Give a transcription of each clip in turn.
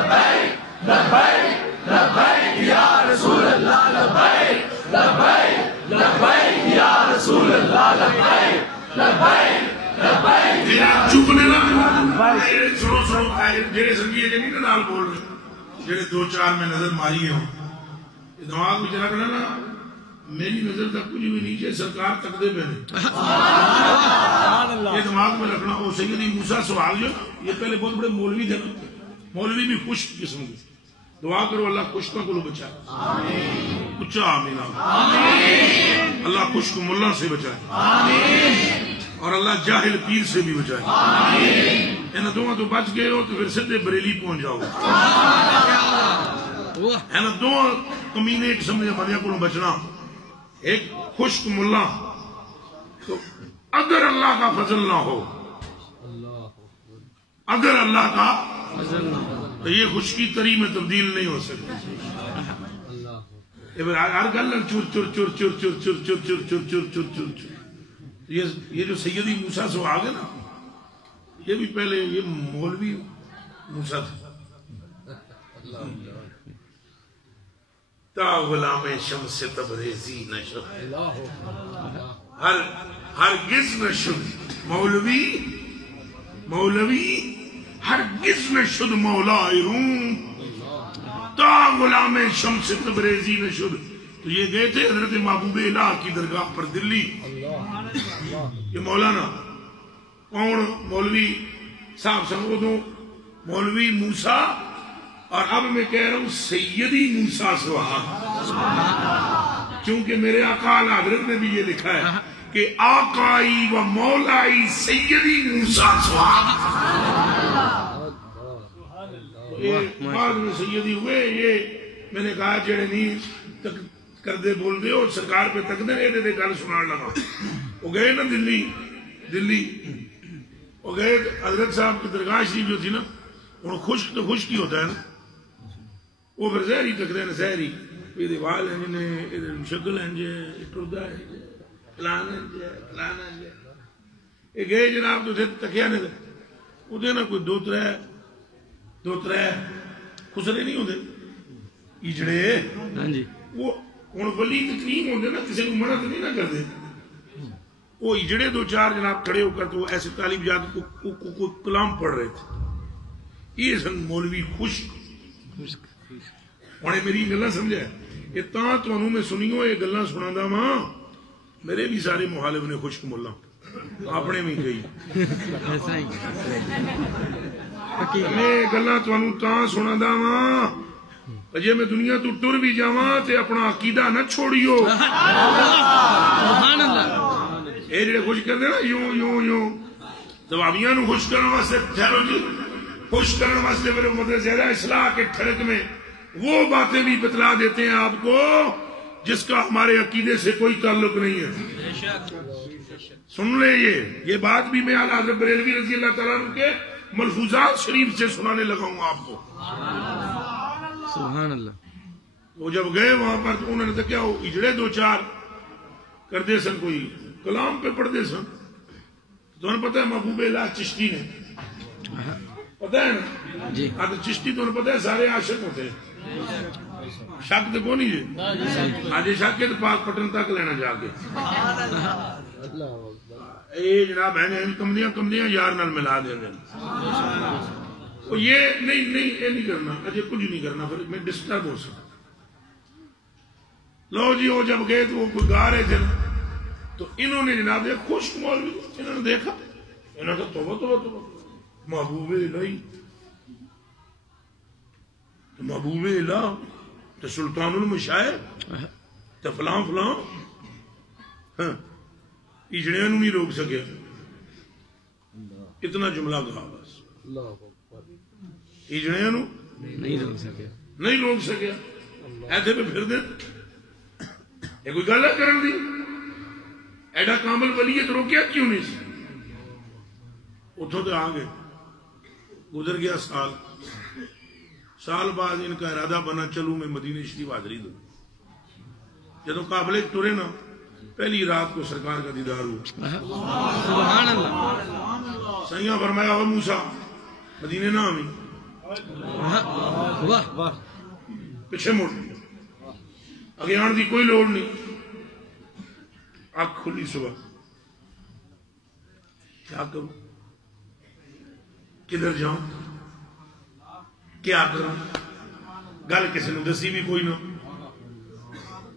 لبیک لبیک لبیک یا رسول اللہ لبیک لبیک لبیک یا رسول اللہ لبیک لبیک لبیک چکنے نا سنو سنو جڑے سنگی ہے نہیں نال بول رہے جڑے دو چار میں نظر ماری ہوں دماغ میں چلا کرنا نا میری نظر تک کچھ بھی نیچے سرکار تک دے پہنے یہ دماغ میں رکھنا وہ سیدی موسیٰ سوال جو یہ پہلے بہت بڑے مولوی تھے نا مولوی بھی خشک قسم کے دعا کرو اللہ خشکوں کو بچائے اچھا آمین اللہ خشک ملا سے بچائے اور اللہ جاہل پیر سے بھی بچائے ان دونوں تو بچ گئے ہو تو پھر سدھے بریلی پہنچ جاؤ ہے نا دو کمینے ایک سمجھے بندے کو بچنا ایک خشک ملا تو اگر اللہ کا فضل نہ ہو اگر اللہ کا فضل نہ ہو تو یہ خشکی تری میں تبدیل نہیں ہو سکتی ہر گل چور چور چور چور چور چور چور چور چور چور چور چور چور یہ جو سیدی موسیٰ سے آگے نا یہ بھی پہلے یہ مولوی موسیٰ تھا تا غلام شمس تبریزی نشد ہرگز نشد مولوی ہرگز نشد مولا روم تا غلام شمس تبریزی نشد تو یہ گئے تھے حضرت محبوب الہ کی درگاہ پر دلی یہ مولانا کون مولوی صاحب سنگو مولوی موسیٰ اور اب میں کہہ رہا ہوں سیدی موسیٰ سوہاگ کیونکہ میرے آقا اعلیٰ حضرت نے بھی یہ لکھا ہے کہ آقائی و مولائی سیدی موسیٰ سوہاگ بعد میں سیدی ہوئے یہ میں نے کہا جڑے نہیں کردے بول دے اور سرکار پہ تک دے دے دے گل سنان لگا وہ گئے نا دلی وہ گئے حضرت صاحب کی درگاہ شریف جو تھی نا انہوں خشک تو خشک ہی ہوتا ہے نا وہ پھر زہری تک دے نا زہری یہ وال ہیں جنہیں شکل ہیں جے ٹردہ ہے فلان ہیں جے فلان ہیں جے یہ گئے جناب تو تکیا نے دے وہ دے نا کوئی دو ترے خسرے نہیں ہوتے اجڑے وہ ہوں ولی تکریم ہوتے نا کسی کو منع تو نہیں نہ کر دے وہ اجڑے دو چار جناب کھڑے ہو کر تو ایسے طالب جات کو کلام پڑھ رہے تھے یہ سن مولوی خشک انہیں میری گلہ سمجھا ہے یہ تاں تو انہوں میں سنیوں یہ گلہ سنا دا ماں میرے بھی سارے محالف نے خشک ملا اپنے میں گئی میں گلہ تو انہوں تاں سنا دا ماں جے میں دنیا تو ٹر بھی جاواں تے اپنا عقیدہ نہ چھوڑیو سبحان اللہ اے جڑے خوش کر دے نا یوں دوابیاں نو خوش کرنے واسطے ٹھہرو جی خوش کرنے واسطے میرے مدد زیادہ اصلاح کے ٹھڑک میں وہ باتیں بھی بتلا دیتے ہیں آپ کو جس کا ہمارے عقیدے سے کوئی تعلق نہیں ہے سن لے یہ بات بھی میں اعلیٰ حضرت بریلوی رضی اللہ تعالیٰ عنہ کے ملفوظات شریف سے سنانے لگا ہوں آپ کو سبحان اللہ وہ جب گئے وہاں پر تو انہوں نے تو کیا اجڑے دو چار کردے سن کوئی کلام پہ پڑھتے سن تو انہیں پتہ ہے محبوب الہ چشتی نے پتہ ہے نا جی چشتی تو انہیں پتہ ہے سارے عاشق ہوتے ہیں شک تو کو نہیں جی آج شک کے تو پاک پٹن تک لینا جا کے اے جناب ہے کمدیاں یار نال ملا دیں گے یہ نہیں کرنا اجے کچھ نہیں کرنا پھر میں ڈسٹرب ہو سکتا لو جی وہ جب گئے تو وہ کوئی گا رہے تھے تو انہوں نے جناب یہ خشک مولوی انہوں نے دیکھا انہوں نے کہا توبہ محبوب الہی محبوب الہ تو سلطان المشاعر تو فلاں اجڑیاں نو نہیں روک سکے اتنا جملہ کہا بس اجڑیاں نو نہیں روک سکے ایسے پہ پھر دیں یہ کوئی گل ہے کرن دی ایڈا کامل ولی ہے تو روکیا کیوں نہیں سی اتھوں تو آگے گزر گیا سال بعد ان کا ارادہ بنا چلوں میں مدینہ شریف حاضری دوں جدو قافلے ٹرے نا پہلی رات کو سرکار کا دیدار ہوا سبحان اللہ سیاں فرمایا او موسیٰ مدینے نہ آمی پیچھے مڑ اگے آن دی کوئی لوڑ نہیں. آنکھ کھلی صبح کیا کروں کدھر جاؤں کیا کروں گل کسی نے دسی بھی کوئی نہ.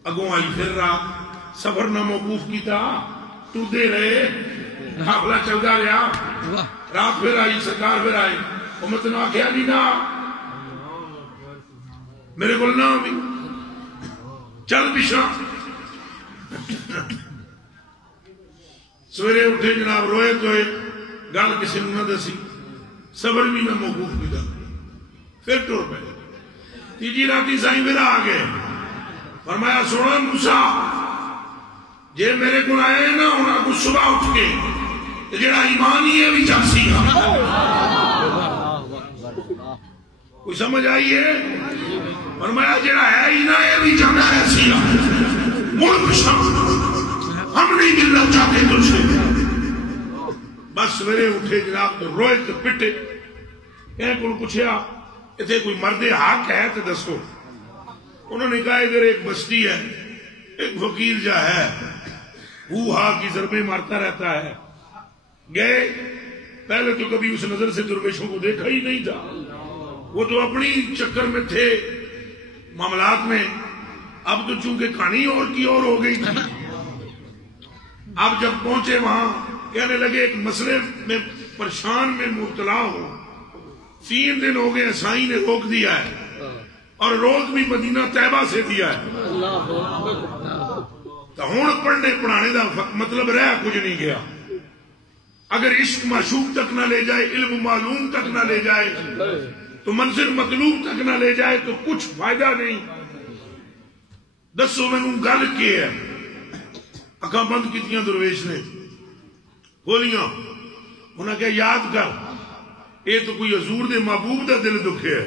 اگوں آئی پھر رات سفر نہ موقوف کیتا ٹوٹے رہے حافلہ چلتا رہا. رات پھر آئی سرکار پھر آئی امت نے آخیا نہیں نہ میرے کو نہ بھی چل پیچھا. سویرے اٹھے جناب روئے تو گل کسی نے نہ دسی سفر بھی نہ موقوف کیتا پھر ٹر پہ. تیجی راتی سائیں پھر آ گئے فرمایا سونا موسیٰ جے میرے کو آئے نا انہاں کو صبح اٹھ کے جڑا ایمان ہی ہے بھی چاسی گا. کوئی سمجھ آئی ہے فرمایا جڑا ہے ہی نہ یہ بھی جانا ہے سیاں ملک شام ہم نہیں ملنا چاہتے تجھ سے. بس سویرے اٹھے جناب تو روئے تو پٹے کہیں کو پوچھا اتنے کوئی مرد حق ہے تو دسو. انہوں نے کہا ادھر ایک بستی ہے ایک فقیر جا ہے وہ ہا کی ضربے مارتا رہتا ہے. گئے پہلے تو کبھی اس نظر سے درویشوں کو دیکھا ہی نہیں تھا. وہ تو اپنی چکر میں تھے معاملات میں. اب تو چونکہ کہانی اور کی اور ہو گئی تھی. اب جب پہنچے وہاں کہنے لگے ایک مسئلے میں پریشان میں مبتلا ہو 3 دن ہو گئے سائیں نے روک دیا ہے اور روز بھی مدینہ طیبہ سے دیا ہے تو ہون پڑھنے پڑھانے دا مطلب رہ کچھ نہیں گیا. اگر عشق معشوق تک نہ لے جائے علم معلوم تک نہ لے جائے تو منزل مطلوب تک نہ لے جائے تو کچھ فائدہ نہیں. دسو میں گل کی ہے اکھاں بند کیتیاں درویش نے کھولیاں انہاں کہا یاد کر یہ تو کوئی حضور دے محبوب دا دل دکھے ہے.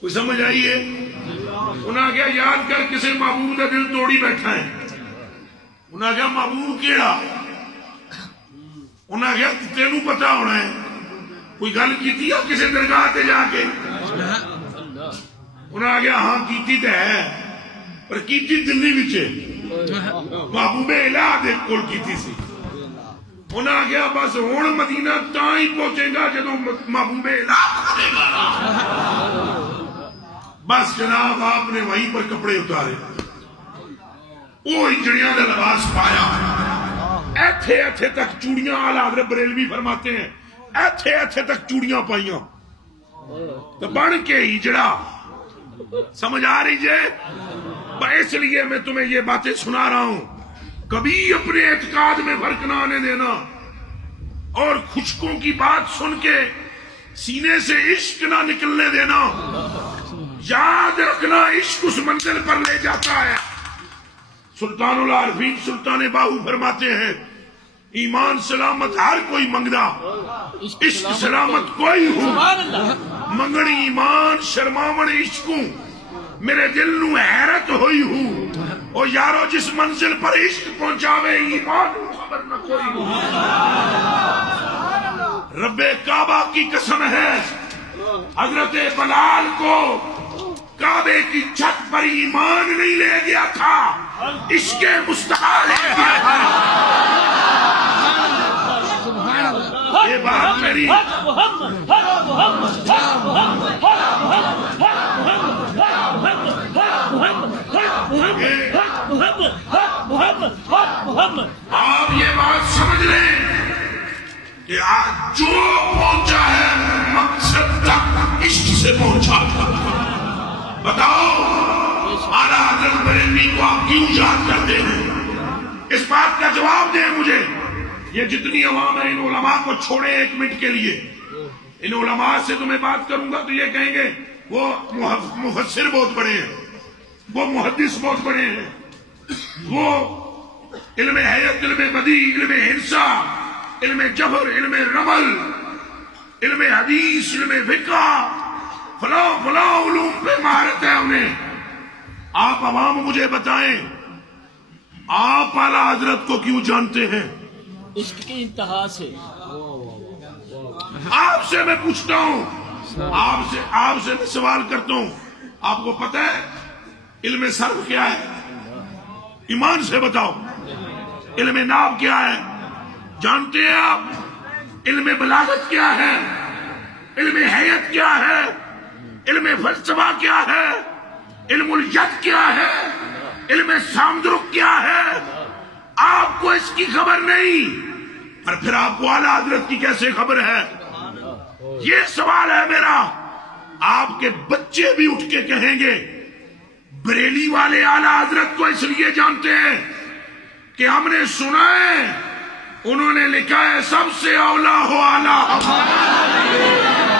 کوئی سمجھ آئی ہے انہاں کہا یاد کر کسے محبوب دا دل توڑی بیٹھا ہے. انہاں کہا محبوب کیڑا انہاں کہا تینوں پتا ہونا ہے کوئی گل کیتی ہے کسے درگاہ تے جا کے. انہاں کہا ہاں کیتی تے ہے پر کیتی دلی وچے محبوب الہ دے کول کیتی سی. انہاں کہا بس ہون مدینہ تاں ہی پہنچے گا جدوں محبوب الہ کرے گا. بس جناب آپ نے وہیں پر کپڑے اتارے وہ ہجڑیاں دا لباس پایا ایتھے ایتھے تک چوڑیاں اعلیٰ حضرت بریلوی فرماتے ہیں ایتھے ایتھے تک چوڑیاں پائیاں تو بن کے ہجڑا. سمجھ آ رہی جے اس لیے میں تمہیں یہ باتیں سنا رہا ہوں کبھی اپنے اعتقاد میں فرق نہ آنے دینا اور خشکوں کی بات سن کے سینے سے عشق نہ نکلنے دینا. یاد رکھنا عشق اس منزل پر لے جاتا ہے. سلطان العارفین سلطان باہو فرماتے ہیں ایمان سلامت ہر کوئی منگدا عشق سلامت کوئی ہو منگڑی ایمان شرماون عشقوں میرے دل نو حیرت ہوئی ہوں اور یارو جس منزل پر عشق پہنچاوے ایمان خبر نہ کوئی ہو. رب کعبہ کی قسم ہے حضرت بلال کو کعبے کی چھت پر ایمان نہیں لے گیا تھا عشق مصطفیٰ لے گیا تھا. یہ بات میری آپ یہ بات سمجھ لیں کہ آج جو پہنچا ہے مقصد تک عشق سے پہنچا تھا. بتاؤ اعلیٰ حضرت بریلوی کو آپ کیوں یاد کرتے ہیں اس بات کا جواب دیں مجھے. یہ جتنی عوام ہے ان علماء کو چھوڑے 1 منٹ کے لیے. ان علماء سے تو میں بات کروں گا تو یہ کہیں گے وہ مفسر بہت بڑے ہیں وہ محدث بہت بڑے ہیں وہ علم حیات علم بدی علم ہنسا علم جبر علم رمل علم حدیث علم فقہ فلاں فلاں علوم پہ مہارت ہے انہیں. آپ عوام مجھے بتائیں آپ اعلیٰ حضرت کو کیوں جانتے ہیں؟ عشق کی انتہا سے. آپ سے میں پوچھتا ہوں، آپ سے میں سوال کرتا ہوں، آپ کو پتہ ہے علم صرف کیا ہے؟ ایمان سے بتاؤ، علم ناب کیا ہے؟ جانتے ہیں آپ؟ علم بلاغت کیا ہے؟ علم حیت کیا ہے؟ علم فلسفہ کیا ہے؟ علم الید کیا ہے؟ علم سامدرک کیا ہے؟ آپ کو اس کی خبر نہیں، اور پھر آپ کو اعلیٰ حضرت کی کیسے خبر ہے؟ یہ سوال ہے میرا۔ آپ کے بچے بھی اٹھ کے کہیں گے بریلی والے اعلیٰ حضرت کو اس لیے جانتے ہیں کہ ہم نے سنا ہے انہوں نے لکھا ہے سب سے اولا ہو اعلیٰ ہمارا